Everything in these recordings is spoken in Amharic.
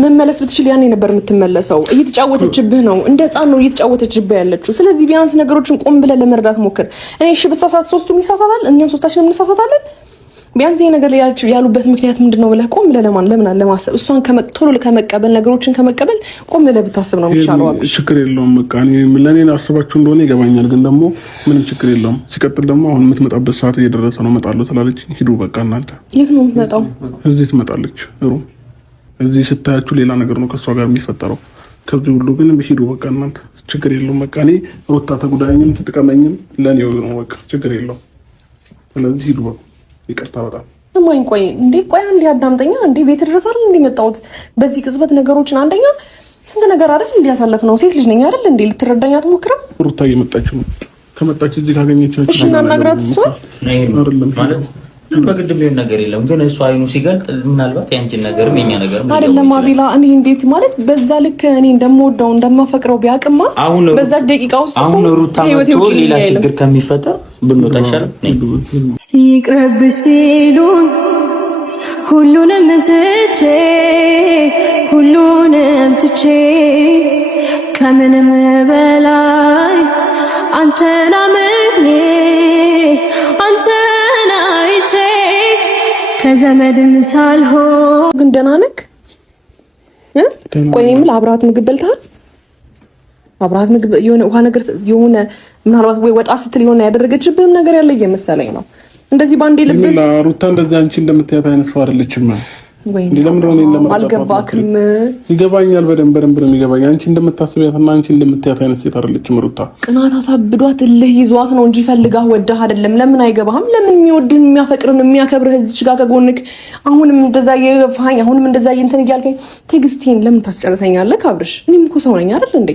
መመለስ ብትችል ያኔ ነበር የምትመለሰው። እየተጫወተችብህ ነው፣ እንደ ህፃን ነው እየተጫወተችብህ ያለችው። ስለዚህ ቢያንስ ነገሮችን ቆም ብለህ ለመረዳት ሞክር። እኔ እሺ በሳሳት ሶስቱም ይሳሳታል፣ እኛም ሶስታችንም እንሳሳታለን። ቢያንስ ይሄ ነገር ያሉበት ምክንያት ምንድነው ብለህ ቆም ብለህ ለምን ለማሰብ እሷን ቶሎ ከመቀበል ነገሮችን ከመቀበል ቆም ብለህ ብታስብ ነው የሚሻለው። ችግር የለውም በቃ ለኔ አስባችሁ እንደሆነ ይገባኛል፣ ግን ደግሞ ምንም ችግር የለውም። ሲቀጥል ደግሞ አሁን የምትመጣበት ሰዓት እየደረሰ ነው። እመጣለሁ ስላለች ሂዱ በቃ እናንተ። የት ነው የምትመጣው? እዚህ ትመጣለች ሩ እዚህ ስታያችሁ ሌላ ነገር ነው ከሷ ጋር የሚፈጠረው። ከዚህ ሁሉ ግን ሂዱ በቃ እናንተ። ችግር የለውም በቃ እኔ ሩታ ተጉዳኝም ትጥቀመኝም ለኔው ነው በቃ ችግር የለውም። ስለዚህ ሂዱ በቃ ይቅርታ በጣም ስማኝ። ቆይ አንዴ አዳምጠኛ። እንዴ ቤት ድረስ አይደል እንደመጣሁት በዚህ ቅጽበት ነገሮችን አንደኛ ስንት ነገር አይደል እንዲያሳለፍ ነው። ሴት ልጅ ነኝ አይደል እንዴ ልትረዳኝ አትሞክርም? ሩታ እየመጣች ነው። ከመጣች እዚህ ካገኘቻችሁ እሺ እናናግራት። እሷ አይደለም ማለት በግድ ቢሆን ነገር የለም፣ ግን እሱ አይኑ ሲገልጥ ምናልባት ያንቺን ነገርም የኛ ነገርም አይደለም። አቤላ እኔ እንዴት ማለት በዛ ልክ እኔ እንደምወደው እንደማፈቅረው ቢያቅማ በዛ ደቂቃ ውስጥ አሁን ሩታ መጥቶ ሌላ ችግር ከሚፈጠር ብንወጣ ይሻላል። ይቅረብ ሲሉን ሁሉንም ትቼ ከምንም በላይ አንተን አምኜ አንተን አይቼ ከዘመድም ሳልሆን ግን ደህና ነህ? ቆይ የምልህ አብረሃት ምግብ በልተሃል? አብረሃት ምግብ የሆነ ውሃ ነገር የሆነ ምናልባት ወይ ወጣ ስትል የሆነ ያደረገችብህም ነገር ያለ እየመሰለኝ ነው። እንደዚህ ባንዴ ልብ ሩታ እንደዚህ አንቺ እንደምትያት አይነት ሰው አይደለችም። ወይ ለምን አልገባክም? ይገባኛል፣ በደንብ ነው የሚገባኝ። አንቺ እንደምታስቢያትና አንቺ እንደምትያት አይነት ሴት አይደለችም ሩታ። ቅናት አሳብዷት እልህ ይዟት ነው እንጂ ፈልጋ ወዳህ አይደለም። ለምን አይገባህም? ለምን የሚወድህን የሚያፈቅርን የሚያከብርህ እዚች ጋር ከጎንክ አሁንም እንደዛ የፋኝ አሁንም እንደዛ እንትን እያልከኝ ትዕግስቴን ለምን ታስጨርሰኛለህ? አብርሽ እኔም እኮ ሰው ነኝ አይደል እንዴ?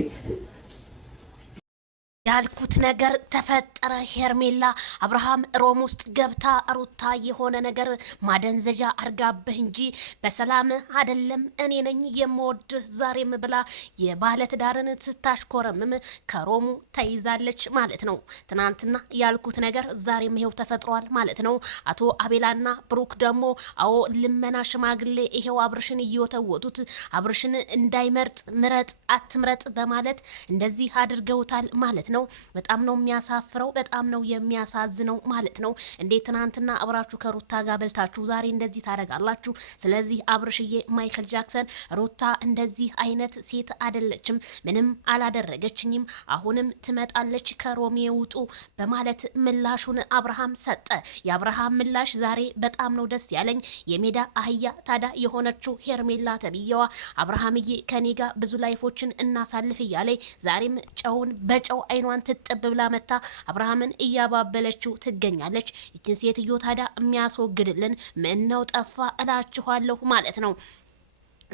ያልኩት ነገር ተፈጠረ። ሄርሜላ አብርሃም ሮም ውስጥ ገብታ ሩታ የሆነ ነገር ማደንዘዣ አርጋብህ እንጂ በሰላም አይደለም እኔ ነኝ የምወድህ ዛሬም ብላ የባለትዳርን ስታሽኮረምም ከሮሙ ተይዛለች ማለት ነው። ትናንትና ያልኩት ነገር ዛሬም ይሄው ተፈጥሯል ማለት ነው። አቶ አቤላና ብሩክ ደግሞ አዎ ልመና ሽማግሌ ይሄው አብርሽን እየወተወቱት አብርሽን እንዳይመርጥ ምረጥ አትምረጥ በማለት እንደዚህ አድርገውታል ማለት ነው። በጣም ነው የሚያሳፍረው፣ በጣም ነው የሚያሳዝነው ማለት ነው። እንዴት ትናንትና አብራችሁ ከሩታ ጋር በልታችሁ ዛሬ እንደዚህ ታደርጋላችሁ? ስለዚህ አብርሽዬ ማይክል ጃክሰን ሩታ እንደዚህ አይነት ሴት አይደለችም፣ ምንም አላደረገችኝም፣ አሁንም ትመጣለች ከሮሜ ውጡ በማለት ምላሹን አብርሃም ሰጠ። የአብርሃም ምላሽ ዛሬ በጣም ነው ደስ ያለኝ። የሜዳ አህያ ታዳ የሆነችው ሄርሜላ ተብዬዋ አብርሃምዬ ከኔ ጋር ብዙ ላይፎችን እናሳልፍ እያለኝ ዛሬም ጨውን በጨው አይኗን ትጥብ ብላ መታ አብርሃምን እያባበለችው ትገኛለች። ይችን ሴትዮ ታዲያ የሚያስወግድልን ምን ነው ጠፋ እላችኋለሁ ማለት ነው።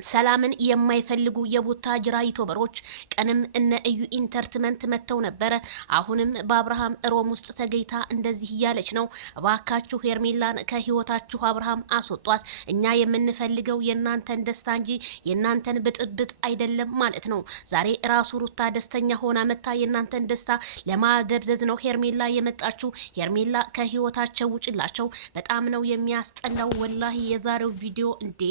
ሰላምን የማይፈልጉ የቡታጅራ ዩቲዩበሮች ቀንም እነ እዩ ኢንተርቴይንመንት መተው ነበረ። አሁንም በአብርሃም ሮም ውስጥ ተገይታ እንደዚህ እያለች ነው። እባካችሁ ሄርሜላን ከህይወታችሁ አብርሃም አስወጧት። እኛ የምንፈልገው የናንተን ደስታ እንጂ የናንተን ብጥብጥ አይደለም ማለት ነው። ዛሬ ራሱ ሩታ ደስተኛ ሆና መታ የናንተን ደስታ ለማደብዘዝ ነው ሄርሜላ የመጣችው። ሄርሜላ ከህይወታቸው ውጭላቸው። በጣም ነው የሚያስጠላው ወላሂ የዛሬው ቪዲዮ እንዴ